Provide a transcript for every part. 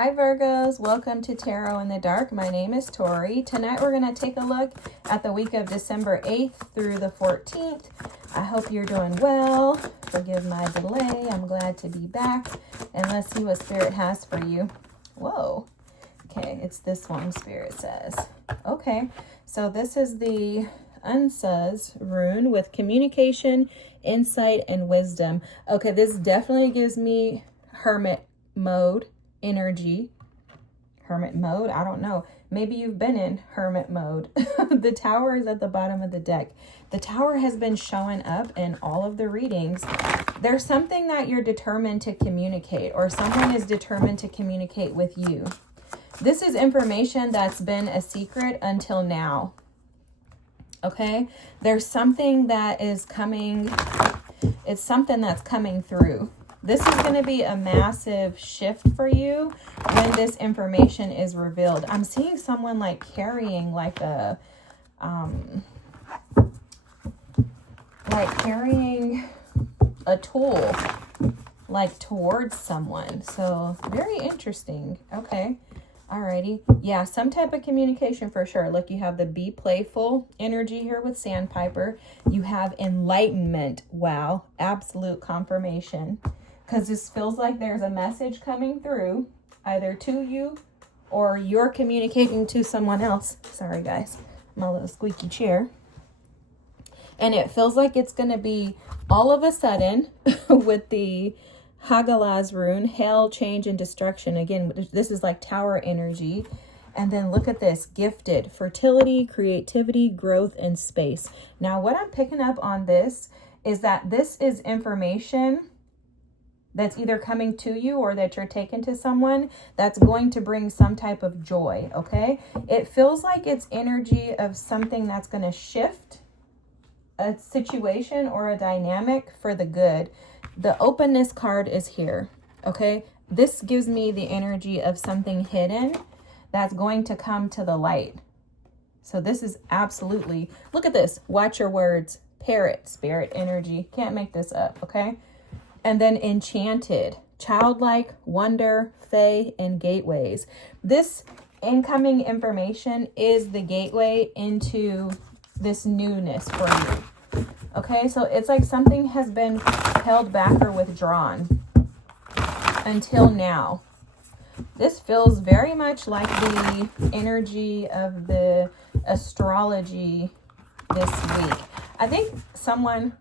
Hi Virgos, welcome to Tarot in the Dark. My name is Tori. Tonight we're going to take a look at the week of December 8th through the 14th. I hope you're doing well. Forgive my delay. I'm glad to be back. And let's see what Spirit has for you. Whoa. Okay, it's this one, Spirit says. Okay, so this is the Unsuz rune with communication, insight, and wisdom. Okay, this definitely gives me hermit mode energy. Hermit mode? I don't know. Maybe you've been in hermit mode. The tower is at the bottom of the deck. The tower has been showing up in all of the readings. There's something that you're determined to communicate, or someone is determined to communicate with you. This is information that's been a secret until now. Okay? There's something that is coming. It's something that's coming through. This is going to be a massive shift for you when this information is revealed. I'm seeing someone like carrying like a, tool like towards someone. So very interesting. Okay. Alrighty. Yeah, some type of communication for sure. Look, you have the be playful energy here with Sandpiper. You have enlightenment. Wow. Absolute confirmation. Because this feels like there's a message coming through, either to you or you're communicating to someone else. Sorry, guys. My little squeaky chair. And it feels like it's going to be all of a sudden with the Hagalaz rune, hell, change, and destruction. Again, this is like tower energy. And then look at this, gifted, fertility, creativity, growth, and space. Now, what I'm picking up on this is that this is information that's either coming to you or that you're taking to someone that's going to bring some type of joy, okay? It feels like it's energy of something that's going to shift a situation or a dynamic for the good. The openness card is here, okay? This gives me the energy of something hidden that's going to come to the light. So this is absolutely, look at this, watch your words, parrot, spirit energy. Can't make this up, okay? And then enchanted, childlike, wonder, fae, and gateways. This incoming information is the gateway into this newness for you. Okay, so it's like something has been held back or withdrawn until now. This feels very much like the energy of the astrology this week. I think someone...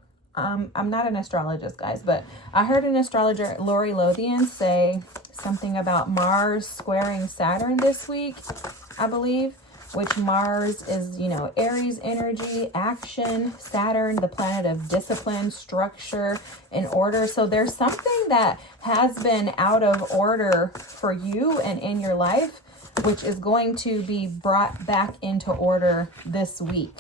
I'm not an astrologist, guys, but I heard an astrologer, Lori Lothian, say something about Mars squaring Saturn this week, I believe, which Mars is, Aries energy, action, Saturn, the planet of discipline, structure, and order. So there's something that has been out of order for you and in your life, which is going to be brought back into order this week.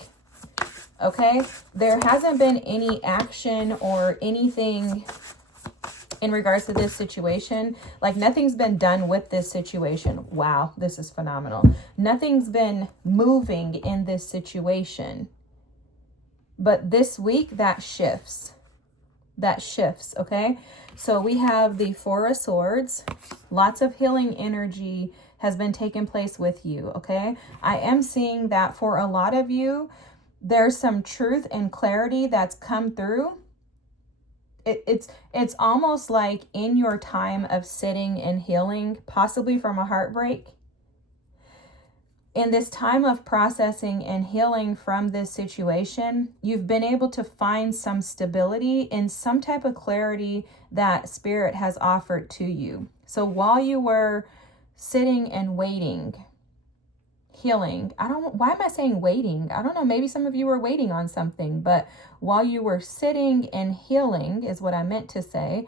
Okay, there hasn't been any action or anything in regards to this situation. Like nothing's been done with this situation. Wow, this is phenomenal. Nothing's been moving in this situation. But this week that shifts. That shifts, okay? So we have the Four of Swords. Lots of healing energy has been taking place with you, okay? I am seeing that for a lot of you, there's some truth and clarity that's come through. It's almost like in your time of sitting and healing, possibly from a heartbreak. In this time of processing and healing from this situation, you've been able to find some stability and some type of clarity that Spirit has offered to you. So while you were sitting and waiting, healing. Why am I saying waiting? I don't know. Maybe some of you were waiting on something, but while you were sitting and healing is what I meant to say.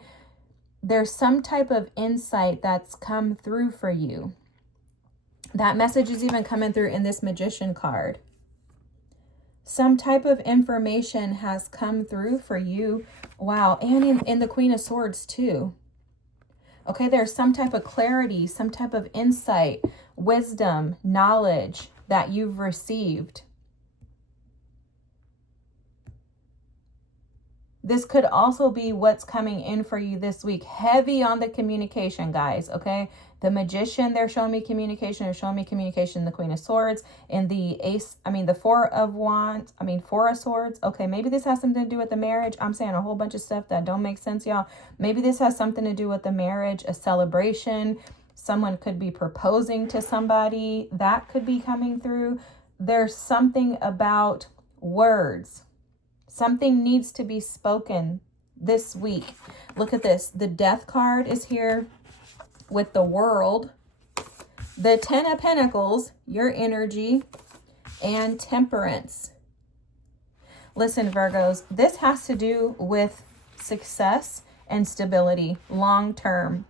There's some type of insight that's come through for you. That message is even coming through in this Magician card. Some type of information has come through for you. Wow. And in the Queen of Swords too. Okay, there's some type of clarity, some type of insight, wisdom, knowledge that you've received. This could also be what's coming in for you this week. Heavy on the communication, guys, okay? The Magician, they're showing me communication. They're showing me communication, the Queen of Swords, and the the Four of Swords. Okay, maybe this has something to do with the marriage. I'm saying a whole bunch of stuff that don't make sense, y'all. Maybe this has something to do with the marriage, a celebration. Someone could be proposing to somebody. That could be coming through. There's something about words. Something needs to be spoken this week. Look at this. The Death card is here with the World, the Ten of Pentacles, your energy, and Temperance. Listen, Virgos, this has to do with success and stability long term.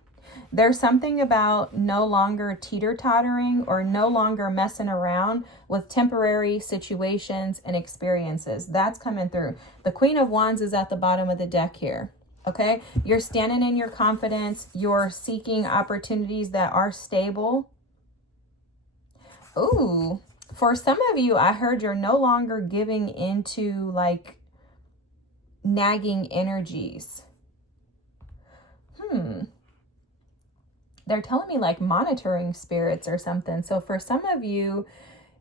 There's something about no longer teeter-tottering or no longer messing around with temporary situations and experiences. That's coming through. The Queen of Wands is at the bottom of the deck here. Okay, you're standing in your confidence. You're seeking opportunities that are stable. Ooh, for some of you, I heard you're no longer giving into like nagging energies. They're telling me like monitoring spirits or something. So for some of you,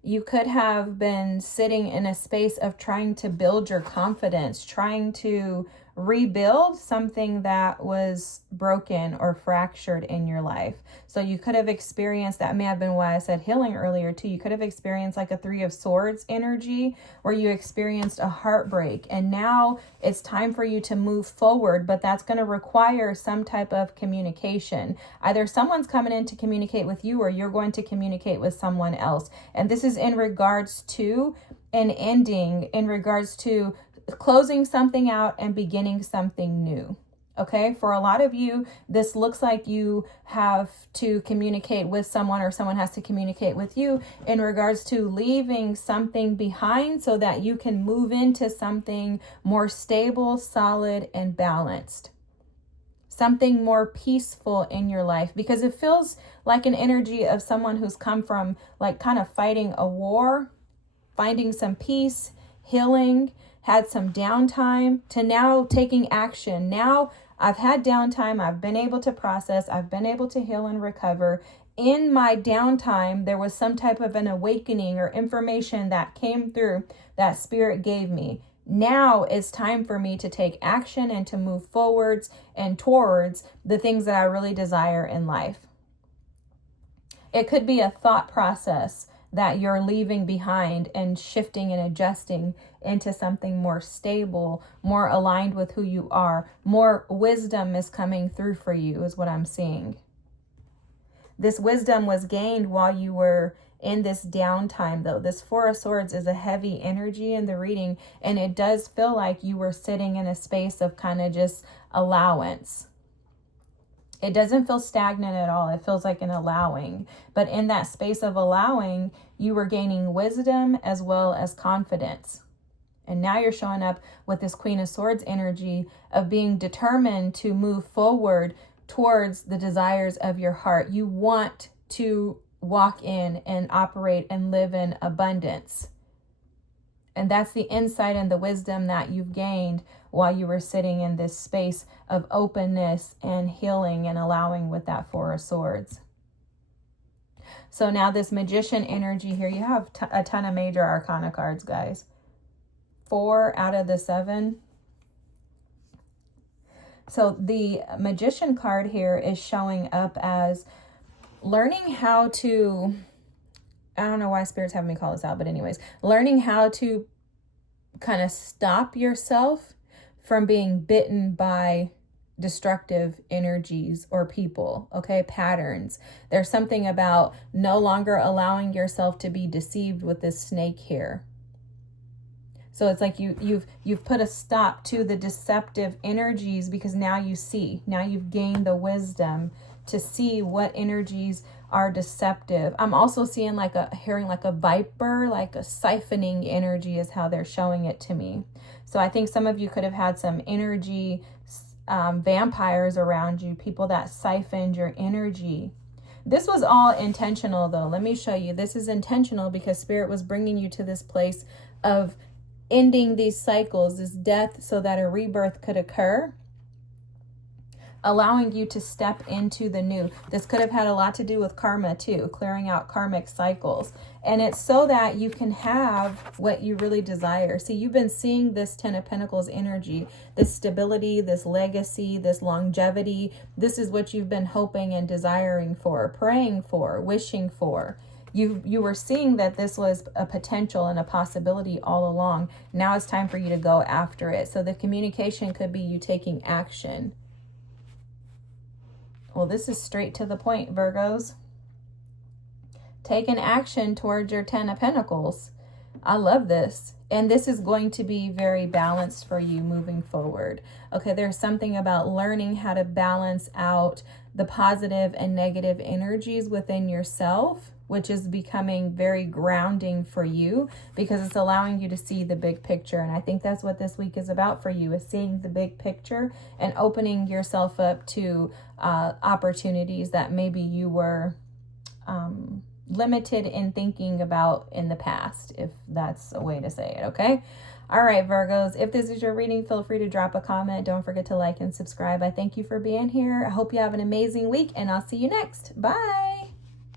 you could have been sitting in a space of trying to build your confidence, trying to rebuild something that was broken or fractured in your life. So you could have experienced, that may have been why I said healing earlier too. You could have experienced like a Three of Swords energy where you experienced a heartbreak, and now it's time for you to move forward, but that's going to require some type of communication. Either someone's coming in to communicate with you or you're going to communicate with someone else. And this is in regards to an ending, in regards to closing something out and beginning something new. Okay, for a lot of you, this looks like you have to communicate with someone or someone has to communicate with you in regards to leaving something behind so that you can move into something more stable, solid, and balanced. Something more peaceful in your life, because it feels like an energy of someone who's come from like kind of fighting a war, finding some peace, healing, had some downtime, to now taking action. Now I've had downtime. I've been able to process. I've been able to heal and recover. In my downtime, there was some type of an awakening or information that came through that Spirit gave me. Now it's time for me to take action and to move forwards and towards the things that I really desire in life. It could be a thought process that you're leaving behind and shifting and adjusting into something more stable, more aligned with who you are. More wisdom is coming through for you is what I'm seeing. This wisdom was gained while you were in this downtime though. This Four of Swords is a heavy energy in the reading, and it does feel like you were sitting in a space of kind of just allowance. It doesn't feel stagnant at all. It feels like an allowing. But in that space of allowing, you were gaining wisdom as well as confidence. And now you're showing up with this Queen of Swords energy of being determined to move forward towards the desires of your heart. You want to walk in and operate and live in abundance. And that's the insight and the wisdom that you've gained while you were sitting in this space of openness and healing and allowing with that Four of Swords. So now this Magician energy here, you have a ton of major arcana cards, guys. 4 out of the 7. So the Magician card here is showing up as learning how to, I don't know why Spirit's having me call this out, but anyways, learning how to kind of stop yourself from being bitten by destructive energies or people, okay, patterns. There's something about no longer allowing yourself to be deceived with this snake here. So it's like you've put a stop to the deceptive energies because now you see, now you've gained the wisdom to see what energies are deceptive. I'm also seeing hearing like a viper, like a siphoning energy is how they're showing it to me. So I think some of you could have had some energy vampires around you, people that siphoned your energy. This was all intentional though. Let me show you. This is intentional because Spirit was bringing you to this place of ending these cycles, this death, so that a rebirth could occur. allowing you to step into the new. This could have had a lot to do with karma too, clearing out karmic cycles. And it's so that you can have what you really desire. See, you've been seeing this 10 of Pentacles energy, this stability, this legacy, this longevity. This is what you've been hoping and desiring for, praying for, wishing for. You were seeing that this was a potential and a possibility all along. Now it's time for you to go after it. So the communication could be you taking action. Well, this is straight to the point, Virgos. Take an action towards your 10 of Pentacles. I love this. And this is going to be very balanced for you moving forward. Okay, there's something about learning how to balance out the positive and negative energies within yourself, which is becoming very grounding for you because it's allowing you to see the big picture. And I think that's what this week is about for you, is seeing the big picture and opening yourself up to opportunities that maybe you were limited in thinking about in the past, if that's a way to say it, okay? All right, Virgos, if this is your reading, feel free to drop a comment. Don't forget to like and subscribe. I thank you for being here. I hope you have an amazing week, and I'll see you next. Bye.